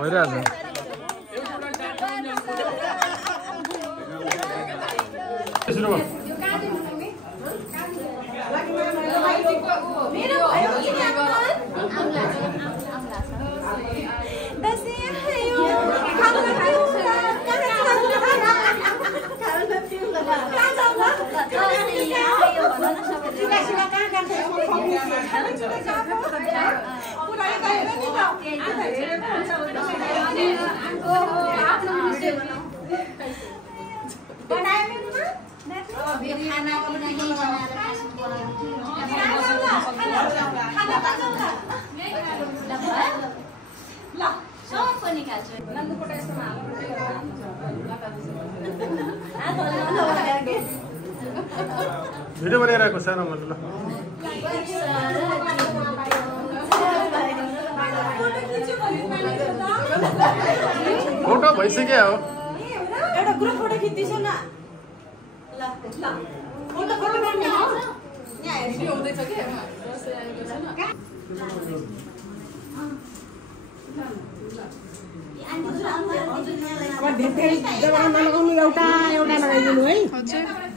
भइरहेछ भिडियो बनाइरहेको सानो मतलब फोटो भइसक्यो हो एउटा ग्रुप फोटो खिच्दिछु न ल ल फोटो गर्ने हो यहाँ भिडियो हुँदैछ के अब धेरै जग्गा नलगाउनु एउटा लगाइदिनु है